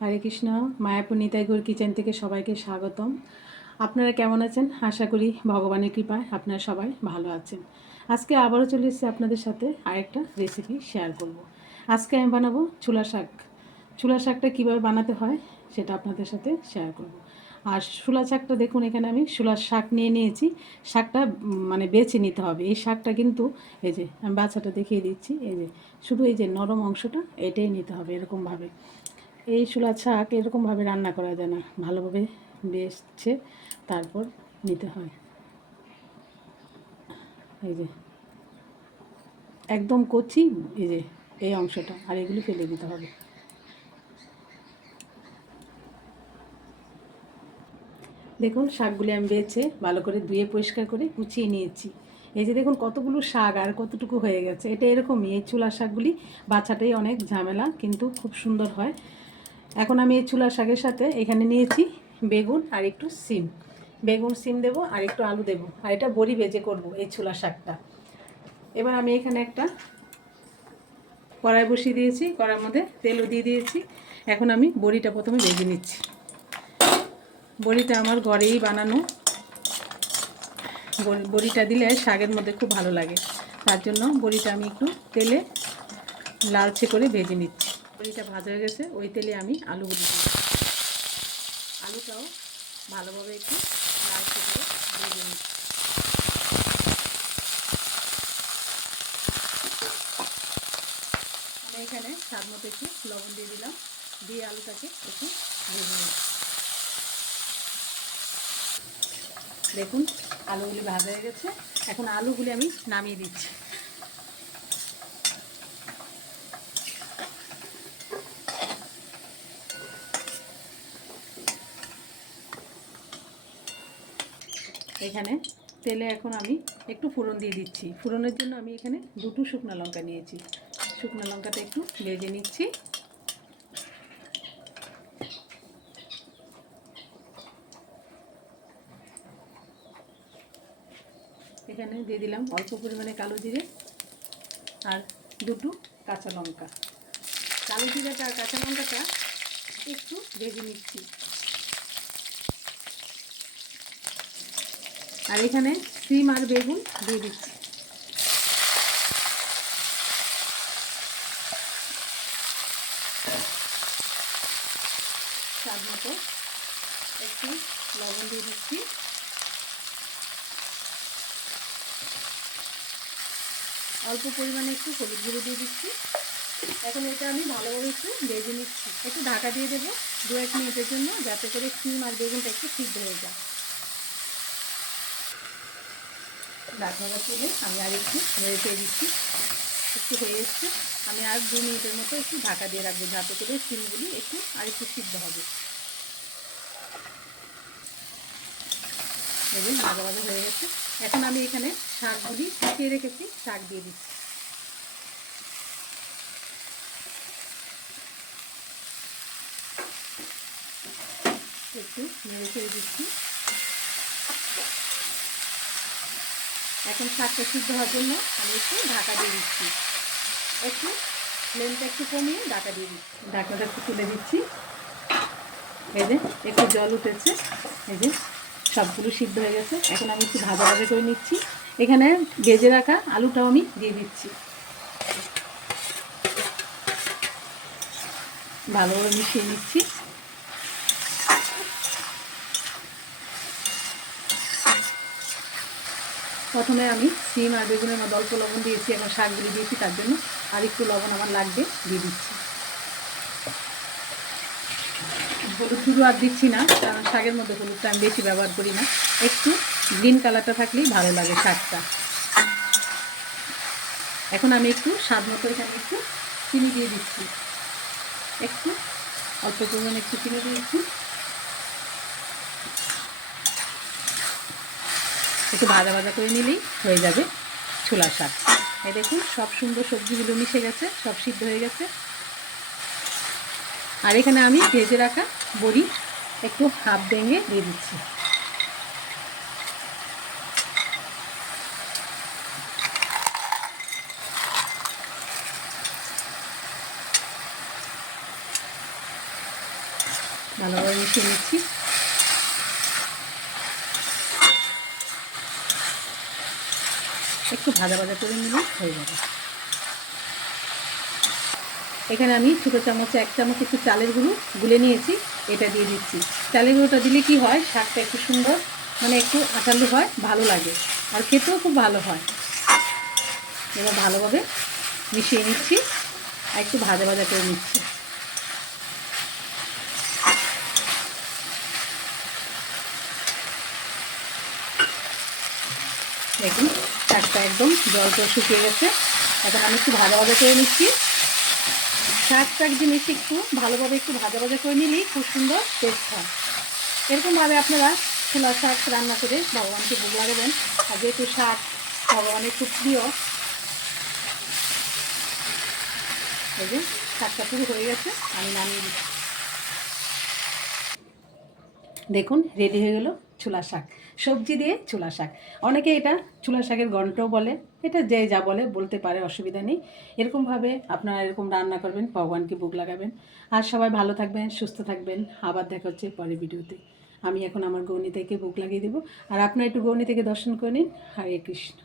হরে Krishna. Mayapur Nitai Gour kitchen থেকে সবাইকে স্বাগতম। আপনারা কেমন আছেন? আশা করি ভগবানের কৃপায় আপনারা সবাই ভালো আছেন। আজকে আবারও চলে এসেছি আপনাদের সাথে আরেকটা রেসিপি শেয়ার করব। আজকে আমি বানাবো ছোলা শাক। ছোলা শাকটা কীভাবে বানাতে হয় সেটা আপনাদের সাথে শেয়ার করব। আর ছোলা শাকটা দেখুন, এখানে আমি ছোলার শাক নিয়ে নিয়েছি। শাকটা মানে বেছে নিতে হবে। এই শাকটা কিন্তু এই যে আমি বাচ্চাটা দেখিয়ে দিচ্ছি, এই যে শুধু এই যে নরম অংশটা এটাই নিতে হবে এরকমভাবে। এই ছোলা শাক এরকমভাবে রান্না করা যায় না, ভালোভাবে বেছে তারপর নিতে হয়। এই যে একদম কচি, এই যে এই অংশটা, আর এগুলো ফেলে দিতে হবে। দেখুন শাকগুলি আমি বেছে ভালো করে ধুয়ে পরিষ্কার করে কুচিয়ে নিয়েছি। এই যে দেখুন কতগুলো শাক আর কতটুকু হয়ে গেছে। এটা এরকমই, এই ছোলা শাকগুলি বাছাটাই অনেক ঝামেলা, কিন্তু খুব সুন্দর হয়। এখন আমি এই ছোলা শাকের সাথে এখানে নিয়েছি বেগুন আর একটু সিম। বেগুন সিম দেবো আর একটু আলু দেবো, আর এটা বড়ি ভেজে করব এই ছোলা শাকটা। এবার আমি এখানে একটা কড়াই বসিয়ে দিয়েছি, কড়াইয়ের মধ্যে তেলও দিয়ে দিয়েছি। এখন আমি বড়িটা প্রথমে ভেজে নিচ্ছি। বড়িটা আমার ঘরেই বানানো। বড়িটা দিলে শাকের মধ্যে খুব ভালো লাগে, তার জন্য বড়িটা আমি একটু তেলে লালচে করে ভেজে নিচ্ছি। বড়িটা ভাজা হয়ে গেছে, ওই তেলে আমি আলুগুলি দিচ্ছি। আলুটাও ভালোভাবে একটু লালচে করে ভেজে নিচ্ছি। আমি এখানে স্বাদ মতো একটু লবণ দিয়ে দিলাম, দিয়ে আলুটাকে একটু ভেজে নিচ্ছি। দেখুন আলুগুলি ভাজা হয়ে গেছে, এখন আলুগুলি আমি নামিয়ে দিচ্ছি। এখানে তেলে এখন আমি একটু ফোড়ন দিয়ে দিচ্ছি। ফোড়নের জন্য আমি এখানে দুটো শুকনো লঙ্কা নিয়েছি। শুকনো লঙ্কাটা একটু ভেজে নিচ্ছি। এখানে দিয়ে দিলাম অল্প পরিমাণে কালো জিরে আর দুটো কাঁচা লঙ্কা। কালো জিরাটা আর কাঁচা লঙ্কাটা একটু ভেজে নিচ্ছি। আর এখানে সিম আর বেগুন দিয়ে দিচ্ছি। স্বাদ মতো একটু লবণ দিয়ে দিচ্ছি। অল্প পরিমাণে একটু হলুদ গুঁড়ো দিয়ে দিচ্ছি। এখন এটা আমি ভালোভাবে একটু ভেজে নিচ্ছি। একটু ঢাকা দিয়ে দেবো 2-1 মিনিটের জন্য, যাতে করে সিম আর বেগুনটা একটু সিদ্ধ হয়ে যায়। ঢাকনাটা তুলে আমি আর একটু নেড়ে চেড়ে দিচ্ছি। একটু হয়ে এসছে, আমি আর 2 মিনিটের মতো একটু ঢাকা দিয়ে রাখবো, যাতে করে সিমগুলি একটু আর একটু সিদ্ধ হবে। দেখুন ভাজা ভাজা হয়ে গেছে। এখন আমি এখানে শাকগুলি শুকিয়ে রেখেছি, শাক দিয়ে দিচ্ছি। একটু নেড়ে চেড়ে দিচ্ছি। এখন শাকটা সিদ্ধ হওয়ার জন্য আমি একটু ঢাকা দিয়ে দিচ্ছি। একটু ফ্লেমটা একটু কমিয়ে ঢাকা দিয়ে দিচ্ছি। ঢাকনাটা একটু তুলে দিচ্ছি। এই যে একটু জল উঠেছে, এই যে সবগুলো সিদ্ধ হয়ে গেছে। এখন আমি একটু ভাজা ভাজা করে নিচ্ছি। এখানে ভেজে রাখা আলুটাও আমি দিয়ে দিচ্ছি। ভালোভাবে মিশিয়ে নিচ্ছি। প্রথমে আমি সিম আর বেগুনের মধ্যে অল্প লবণ দিয়েছি, এখন শাকগুলি দিয়েছি, তার জন্য আর একটু লবণ আমার লাগবে, দিয়ে দিচ্ছি। হলুদ গুঁড়ো আর দিচ্ছি না, কারণ শাকের মধ্যে হলুদটা আমি বেশি ব্যবহার করি না। একটু গ্রিন কালারটা থাকলেই ভালো লাগে শাকটা। এখন আমি একটু স্বাদ মতো এখানে একটু চিনি দিয়ে দিচ্ছি। একটু অল্প পরিমাণে একটু চিনি দিয়েছি। একটু ভাজা ভাজা করে নিলেই হয়ে যাবে ছোলা শাক। এই দেখুন সব সুন্দর সবজিগুলো মিশে গেছে, সব সিদ্ধ হয়ে গেছে। আর এখানে আমি ভেজে রাখা বড়ি একটু হাফ ভেঙে দিয়ে দিচ্ছি। ভালোভাবে মিশিয়ে নিচ্ছি। একটু ভাজা ভাজা করে নিলে হয়ে যাবে। এখানে আমি ছোটো চামচে 1 চামচ একটু চালের গুঁড়ো গুলে নিয়েছি, এটা দিয়ে দিচ্ছি। চালের গুঁড়োটা দিলে কি হয়, শাকটা একটু সুন্দর মানে একটু আটালো হয়, ভালো লাগে আর খেতেও খুব ভালো হয়। এবার ভালোভাবে মিশিয়ে নিচ্ছি আর একটু ভাজা ভাজা করে নিচ্ছি। দেখুন শাকটা একদম জল শুকিয়ে গেছে। এখন আমি একটু ভাজা ভাজা করে নিচ্ছি। শাকটা জিনিস একটু ভালোভাবে একটু ভাজা ভাজা করে নিলেই খুব সুন্দর টেস্ট হয়। এরকমভাবে আপনারা ছোলা শাক রান্না করে ভগবানকে ভোগ লাগাবেন। আর যেহেতু শাক ভগবানের খুব প্রিয়, এই যে শাকটা পুরো হয়ে গেছে, আমি নামিয়ে দিচ্ছি। দেখুন রেডি হয়ে গেল ছোলা শাক, সবজি দিয়ে ছোলা শাক। অনেকে এটা ছোলা শাকের ঘন্টও বলে, এটা যে যা বলে বলতে পারে, অসুবিধা নেই। এরকমভাবে আপনারা এরকম রান্না করবেন, ভগবানকে ভোগ লাগাবেন। আর সবাই ভালো থাকবেন, সুস্থ থাকবেন। আবার দেখা হচ্ছে পরের ভিডিওতে। আমি এখন আমার গৌনি থেকে ভোগ লাগিয়ে দেবো, আর আপনারা একটু গৌনি থেকে দর্শন করে নিন। হরে কৃষ্ণ।